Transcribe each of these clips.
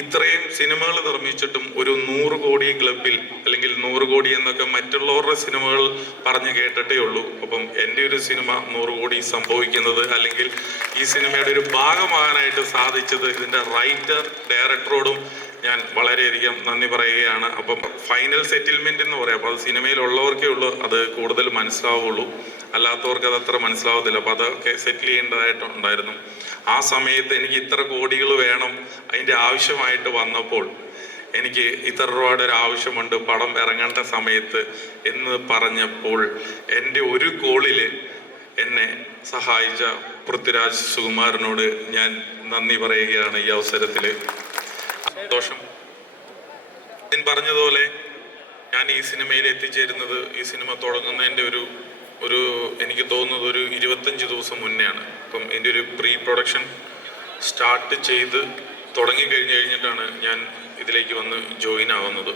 ഇത്രയും സിനിമകൾ നിർമ്മിച്ചിട്ടും ഒരു 100 കോടി ക്ലബിൽ അല്ലെങ്കിൽ 100 കോടി എന്നൊക്കെ മറ്റുള്ളവരുടെ സിനിമകൾ പറഞ്ഞു കേട്ടിട്ടേ ഉള്ളൂ. അപ്പം എൻ്റെ ഒരു സിനിമ 100 കോടി സംഭവിക്കുന്നത് അല്ലെങ്കിൽ ഈ സിനിമയുടെ ഒരു ഭാഗമാകാനായിട്ട് സാധിച്ചത് ഇതിൻ്റെ റൈറ്റർ ഡയറക്ടറോടും ഞാൻ വളരെയധികം നന്ദി പറയുകയാണ്. അപ്പം ഫൈനൽ സെറ്റിൽമെന്റ് എന്ന് പറയാം. അപ്പോൾ അത് സിനിമയിലുള്ളവർക്കേ ഉള്ളൂ അത് കൂടുതൽ മനസ്സിലാവുള്ളൂ, അല്ലാത്തവർക്ക് അത് അത്ര മനസ്സിലാവത്തില്ല. അപ്പോൾ അതൊക്കെ സെറ്റിൽ ചെയ്യേണ്ടതായിട്ടുണ്ടായിരുന്നു. ആ സമയത്ത് എനിക്ക് ഇത്ര കോടികൾ വേണം അതിൻ്റെ ആവശ്യമായിട്ട് വന്നപ്പോൾ എനിക്ക് ഇത്ര രൂപയുടെ ഒരു ആവശ്യമുണ്ട് പടം ഇറങ്ങേണ്ട സമയത്ത് എന്ന് പറഞ്ഞപ്പോൾ എൻ്റെ ഒരു കോളിൽ എന്നെ സഹായിച്ച പൃഥ്വിരാജ് സുകുമാരനോട് ഞാൻ നന്ദി പറയുകയാണ് ഈ അവസരത്തിൽ. സന്തോഷം. ഞാൻ പറഞ്ഞതുപോലെ ഞാൻ ഈ സിനിമയിൽ എത്തിച്ചേരുന്നത് ഈ സിനിമ തുടങ്ങുന്നതിൻ്റെ ഒരു എനിക്ക് തോന്നുന്നത് ഒരു 25 ദിവസം മുന്നെയാണ്. അപ്പം എൻ്റെ ഒരു പ്രീ പ്രൊഡക്ഷൻ സ്റ്റാർട്ട് ചെയ്ത് കഴിഞ്ഞിട്ടാണ് ഞാൻ ഇതിലേക്ക് വന്ന് ജോയിൻ ആവുന്നത്.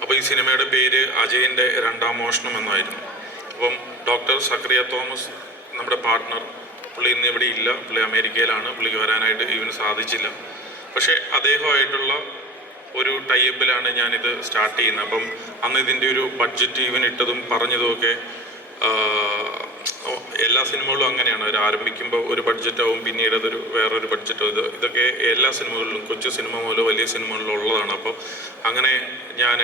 അപ്പോൾ ഈ സിനിമയുടെ പേര് അജയൻ്റെ രണ്ടാം മോഷണം എന്നായിരുന്നു. അപ്പം ഡോക്ടർ സക്രിയ തോമസ് നമ്മുടെ പാർട്ട്ണർ, പുള്ളി ഇന്ന് ഇവിടെ ഇല്ല, പുള്ളി അമേരിക്കയിലാണ്, പുള്ളിക്ക് വരാനായിട്ട് ഇവന് സാധിച്ചില്ല. പക്ഷേ അദ്ദേഹമായിട്ടുള്ള ഒരു ടൈപ്പിലാണ് ഞാനിത് സ്റ്റാർട്ട് ചെയ്യുന്നത്. അപ്പം അന്ന് ഇതിൻ്റെ ഒരു ബഡ്ജറ്റ് ഇവൻ ഇട്ടതും പറഞ്ഞതുമൊക്കെ എല്ലാ സിനിമകളും അങ്ങനെയാണ്. അവർ ആരംഭിക്കുമ്പോൾ ഒരു ബഡ്ജറ്റാവും, പിന്നീട് അതൊരു വേറൊരു ബഡ്ജറ്റാവും. ഇതൊക്കെ എല്ലാ സിനിമകളിലും, കൊച്ചു സിനിമ മുതൽ വലിയ സിനിമകളിലും ഉള്ളതാണ്. അപ്പോൾ അങ്ങനെ ഞാൻ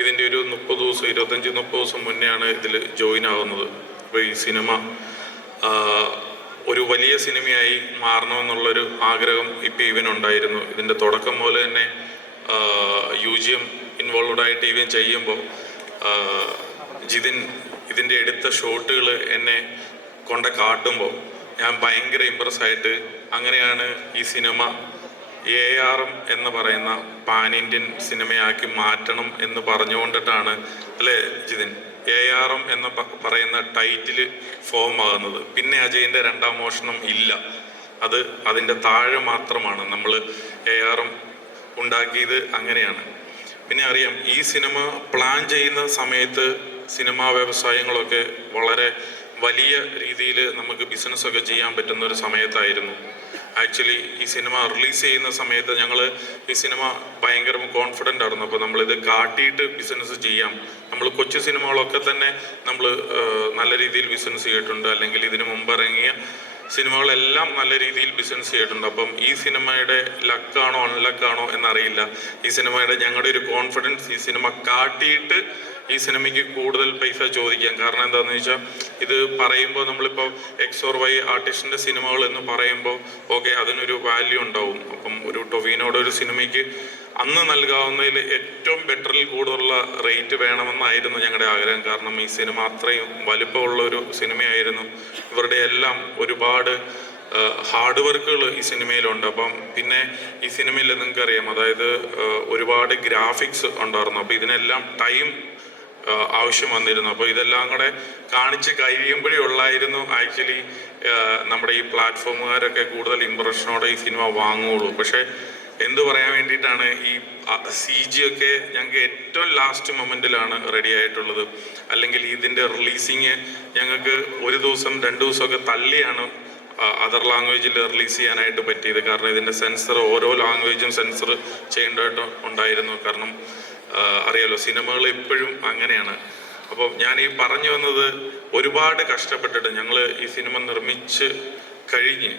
ഇതിൻ്റെ ഒരു 30 ദിവസം 25-30 ദിവസം മുന്നെയാണ് ഇതിൽ ജോയിൻ ആവുന്നത്. അപ്പോൾ ഈ സിനിമ ഒരു വലിയ സിനിമയായി മാറണമെന്നുള്ളൊരു ആഗ്രഹം ഇപ്പോൾ ഇവനുണ്ടായിരുന്നു. ഇതിൻ്റെ തുടക്കം പോലെ തന്നെ UGM ഇൻവോൾവ്ഡായിട്ട് ഇവൻ ചെയ്യുമ്പോൾ ജിതിൻ ഇതിൻ്റെ എടുത്ത ഷോട്ടുകൾ എന്നെ കൊണ്ട് കാട്ടുമ്പോൾ ഞാൻ ഭയങ്കര ഇമ്പ്രസ്സായിട്ട് അങ്ങനെയാണ് ഈ സിനിമ ARM എന്ന് പറയുന്ന പാൻ ഇന്ത്യൻ സിനിമയാക്കി മാറ്റണം എന്ന് പറഞ്ഞുകൊണ്ടിട്ടാണ് അല്ലേ ജിതിൻ ARM എന്ന് പറയുന്ന ടൈറ്റിൽ ഫോം ആകുന്നത്. പിന്നെ അജയൻ്റെ രണ്ടാം മോഷണം ഇല്ല, അത് അതിൻ്റെ താഴെ മാത്രമാണ്. നമ്മൾ ARM ഉണ്ടാക്കിയത് അങ്ങനെയാണ്. പിന്നെ അറിയാം, ഈ സിനിമ പ്ലാൻ ചെയ്യുന്ന സമയത്ത് സിനിമാ വ്യവസായങ്ങളൊക്കെ വളരെ വലിയ രീതിയിൽ നമുക്ക് ബിസിനസ്സൊക്കെ ചെയ്യാൻ പറ്റുന്ന ഒരു സമയത്തായിരുന്നു. ആക്ച്വലി ഈ സിനിമ റിലീസ് ചെയ്യുന്ന സമയത്ത് ഞങ്ങൾ ഈ സിനിമ ഭയങ്കര കോൺഫിഡൻ്റ് ആയിരുന്നു. അപ്പോൾ നമ്മളിത് കാട്ടിയിട്ട് ബിസിനസ് ചെയ്യാം. നമ്മൾ കൊച്ചു സിനിമകളൊക്കെ തന്നെ നമ്മൾ നല്ല രീതിയിൽ ബിസിനസ് ചെയ്തിട്ടുണ്ട്, അല്ലെങ്കിൽ ഇതിനു മുമ്പ് ഇറങ്ങിയ സിനിമകളെല്ലാം നല്ല രീതിയിൽ ബിസിനസ് ചെയ്തിട്ടുണ്ട്. അപ്പം ഈ സിനിമയുടെ ലക്കാണോ അൺലക്കാണോ എന്നറിയില്ല. ഈ സിനിമയുടെ ഞങ്ങളുടെ ഒരു കോൺഫിഡൻസ്, ഈ സിനിമ കാട്ടിയിട്ട് ഈ സിനിമയ്ക്ക് കൂടുതൽ പൈസ ചോദിക്കാം. കാരണം എന്താണെന്ന് വെച്ചാൽ ഇത് പറയുമ്പോൾ നമ്മളിപ്പോൾ XY ആർട്ടിസ്റ്റിൻ്റെ സിനിമകൾ എന്ന് പറയുമ്പോൾ ഓക്കെ അതിനൊരു വാല്യൂ ഉണ്ടാവും. അപ്പം ഒരു ടൊവിനോയുടെ ഒരു സിനിമയ്ക്ക് അന്ന് നൽകാവുന്നതിൽ ഏറ്റവും ബെറ്ററിൽ കൂടുതലുള്ള റേറ്റ് വേണമെന്നായിരുന്നു ഞങ്ങളുടെ ആഗ്രഹം. കാരണം ഈ സിനിമ അത്രയും വലിപ്പമുള്ള ഒരു സിനിമയായിരുന്നു. ഇവരുടെ എല്ലാം ഒരുപാട് ഹാർഡ് വർക്കുകൾ ഈ സിനിമയിലുണ്ട്. അപ്പം പിന്നെ ഈ സിനിമയിൽ നിങ്ങൾക്കറിയാം, അതായത് ഒരുപാട് ഗ്രാഫിക്സ് ഉണ്ടായിരുന്നു. അപ്പോൾ ഇതിനെല്ലാം ടൈം ആവശ്യം വന്നിരുന്നു. അപ്പോൾ ഇതെല്ലാം കൂടെ കാണിച്ച് കഴിയുമ്പോഴേ ഉള്ളായിരുന്നു ആക്ച്വലി നമ്മുടെ ഈ പ്ലാറ്റ്ഫോമുകാരൊക്കെ കൂടുതൽ ഇമ്പ്രഷനോടെ ഈ സിനിമ വാങ്ങുകയുള്ളൂ. പക്ഷേ എന്ത് പറയാൻ വേണ്ടിയിട്ടാണ്, ഈ CG ഒക്കെ ഞങ്ങൾക്ക് ഏറ്റവും ലാസ്റ്റ് മൊമെൻറ്റിലാണ് റെഡി ആയിട്ടുള്ളത്. അല്ലെങ്കിൽ ഇതിൻ്റെ റിലീസിങ് ഞങ്ങൾക്ക് 1 ദിവസം 2 ദിവസമൊക്കെ തള്ളിയാണ് അതർ ലാംഗ്വേജിൽ റിലീസ് ചെയ്യാനായിട്ട് പറ്റിയത്. കാരണം ഇതിൻ്റെ സെൻസർ ഓരോ ലാംഗ്വേജും സെൻസർ ചെയ്യേണ്ടതായിട്ട് ഉണ്ടായിരുന്നു. കാരണം അറിയാലോ, സിനിമകൾ എപ്പോഴും അങ്ങനെയാണ്. അപ്പോൾ ഞാൻ ഈ പറഞ്ഞു വന്നത്, ഒരുപാട് കഷ്ടപ്പെട്ടിട്ട് ഞങ്ങൾ ഈ സിനിമ നിർമ്മിച്ച് കഴിഞ്ഞ്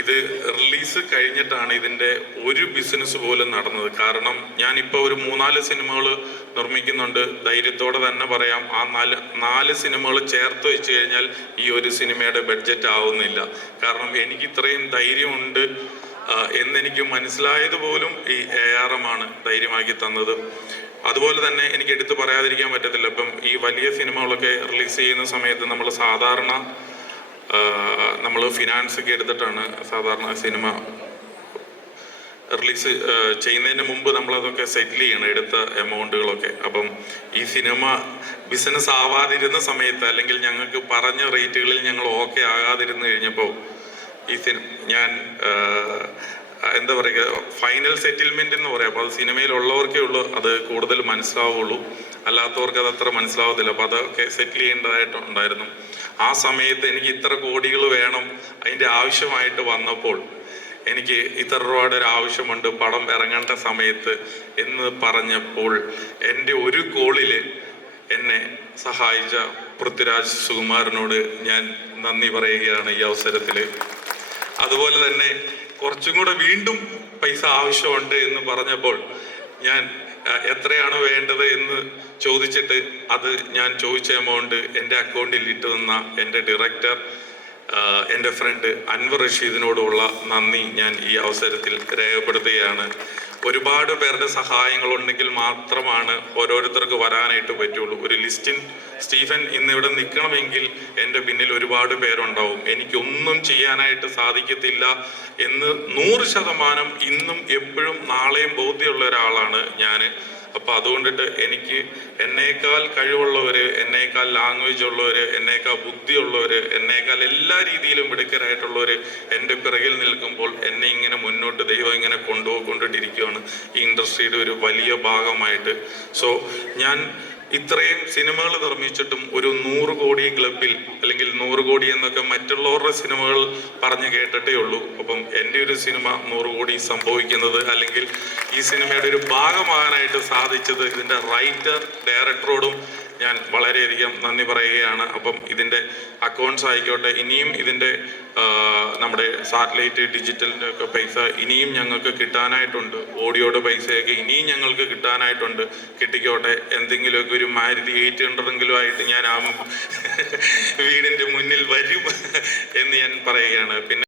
ഇത് റിലീസ് കഴിഞ്ഞിട്ടാണ് ഇതിൻ്റെ ഒരു ബിസിനസ് പോലും നടന്നത്. കാരണം ഞാനിപ്പോൾ ഒരു 3-4 സിനിമകൾ നിർമ്മിക്കുന്നുണ്ട്. ധൈര്യത്തോടെ തന്നെ പറയാം, ആ 4 സിനിമകൾ ചേർത്ത് വെച്ച് കഴിഞ്ഞാൽ ഈ ഒരു സിനിമയുടെ ബഡ്ജറ്റ് ആവുന്നില്ല. കാരണം എനിക്ക് ഇത്രയും ധൈര്യമുണ്ട് എന്നെനിക്ക് മനസ്സിലായത് പോലും ഈ ARM ആണ് ധൈര്യമാക്കി തന്നത്. അതുപോലെ തന്നെ എനിക്ക് എടുത്ത് പറയാതിരിക്കാൻ പറ്റത്തില്ല. ഇപ്പം ഈ വലിയ സിനിമകളൊക്കെ റിലീസ് ചെയ്യുന്ന സമയത്ത് നമ്മൾ ഫിനാൻസ് ഒക്കെ എടുത്തിട്ടാണ് സാധാരണ സിനിമ റിലീസ് ചെയ്യുന്നതിന് മുമ്പ് നമ്മളതൊക്കെ സെറ്റിൽ ചെയ്യണം, എടുത്ത എമൗണ്ടുകളൊക്കെ. അപ്പം ഈ സിനിമ ബിസിനസ് ആവാതിരുന്ന സമയത്ത്, അല്ലെങ്കിൽ ഞങ്ങൾക്ക് പറഞ്ഞ റേറ്റുകളിൽ ഞങ്ങൾ ഓക്കെ ആകാതിരുന്ന് കഴിഞ്ഞപ്പോൾ ഞാൻ എന്താ പറയുക, ഫൈനൽ സെറ്റിൽമെന്റ് എന്ന് പറയാം. അപ്പോൾ അത് സിനിമയിലുള്ളവർക്കേ ഉള്ളൂ അത് കൂടുതൽ മനസ്സിലാവുള്ളൂ, അല്ലാത്തവർക്ക് അത് അത്ര മനസ്സിലാവത്തില്ല. അപ്പോൾ അതൊക്കെ സെറ്റിൽ ചെയ്യേണ്ടതായിട്ടുണ്ടായിരുന്നു. ആ സമയത്ത് എനിക്ക് ഇത്ര കോടികൾ വേണം അതിൻ്റെ ആവശ്യമായിട്ട് വന്നപ്പോൾ എനിക്ക് ഇത്ര രൂപയുടെ ഒരു ആവശ്യമുണ്ട് പടം ഇറങ്ങേണ്ട സമയത്ത് എന്ന് പറഞ്ഞപ്പോൾ എൻ്റെ ഒരു കോളിൽ എന്നെ സഹായിച്ച പൃഥ്വിരാജ് സുകുമാരനോട് ഞാൻ നന്ദി പറയുകയാണ് ഈ അവസരത്തിൽ. അതുപോലെ തന്നെ കുറച്ചും കൂടെ വീണ്ടും പൈസ ആവശ്യമുണ്ട് എന്ന് പറഞ്ഞപ്പോൾ ഞാൻ എത്രയാണ് വേണ്ടത് എന്ന് ചോദിച്ചിട്ട് അത് ഞാൻ ചോദിച്ച എമൗണ്ട് എൻ്റെ അക്കൗണ്ടിൽ ഇട്ടു തന്ന എൻ്റെ ഡയറക്ടർ, എൻ്റെ ഫ്രണ്ട് അൻവർ റഷീദിനോടുള്ള നന്ദി ഞാൻ ഈ അവസരത്തിൽ രേഖപ്പെടുത്തുകയാണ്. ഒരുപാട് പേരുടെ സഹായങ്ങളുണ്ടെങ്കിൽ മാത്രമാണ് ഓരോരുത്തർക്ക് വരാനായിട്ട് പറ്റുള്ളൂ. ഒരു ലിസ്റ്റിൻ സ്റ്റീഫൻ ഇന്നിവിടെ നിൽക്കണമെങ്കിൽ എൻ്റെ പിന്നിൽ ഒരുപാട് പേരുണ്ടാവും. എനിക്കൊന്നും ചെയ്യാനായിട്ട് സാധിക്കത്തില്ല എന്ന് 100% ഇന്നും എപ്പോഴും നാളെയും ബോധ്യമുള്ള ഒരാളാണ് ഞാൻ. അപ്പം അതുകൊണ്ടിട്ട് എനിക്ക് എന്നേക്കാൾ കഴിവുള്ളവർ, എന്നേക്കാൾ ലാംഗ്വേജ് ഉള്ളവർ, എന്നേക്കാൾ ബുദ്ധിയുള്ളവർ, എന്നേക്കാൾ എല്ലാ രീതിയിലും മിടുക്കരായിട്ടുള്ളവർ എൻ്റെ പിറകിൽ നിൽക്കുമ്പോൾ എന്നെ ഇങ്ങനെ മുന്നോട്ട് ദൈവം ഇങ്ങനെ കൊണ്ടുപോയിക്കൊണ്ടിട്ടിരിക്കുകയാണ് ഈ ഇൻഡസ്ട്രിയുടെ ഒരു വലിയ ഭാഗമായിട്ട്. സോ ഞാൻ ഇത്രയും സിനിമകൾ നിർമ്മിച്ചിട്ടും ഒരു 100 കോടി ക്ലബിൽ, അല്ലെങ്കിൽ 100 കോടി എന്നൊക്കെ മറ്റുള്ളവരുടെ സിനിമകൾ പറഞ്ഞു കേട്ടിട്ടേ ഉള്ളൂ. അപ്പം എൻ്റെ ഒരു സിനിമ 100 കോടി സംഭവിക്കുന്നത്, അല്ലെങ്കിൽ ഈ സിനിമയുടെ ഒരു ഭാഗമാകാനായിട്ട് സാധിച്ചത് ഇതിൻ്റെ റൈറ്റർ ഡയറക്ടറോടും ഞാൻ വളരെയധികം നന്ദി പറയുകയാണ്. അപ്പം ഇതിൻ്റെ അക്കൗണ്ട്സ് ആയിക്കോട്ടെ, ഇനിയും ഇതിൻ്റെ നമ്മുടെ സാറ്റലൈറ്റ് ഡിജിറ്റലിൻ്റെ ഒക്കെ പൈസ ഇനിയും ഞങ്ങൾക്ക് കിട്ടാനായിട്ടുണ്ട്. ഓഡിയോയുടെ പൈസയൊക്കെ ഇനിയും ഞങ്ങൾക്ക് കിട്ടാനായിട്ടുണ്ട്. കിട്ടിക്കോട്ടെ. എന്തെങ്കിലുമൊക്കെ ഒരു മാരുതി 800 ആയിട്ട് ഞാൻ ആ വീടിൻ്റെ മുന്നിൽ വരും എന്ന് ഞാൻ പറയുകയാണ്. പിന്നെ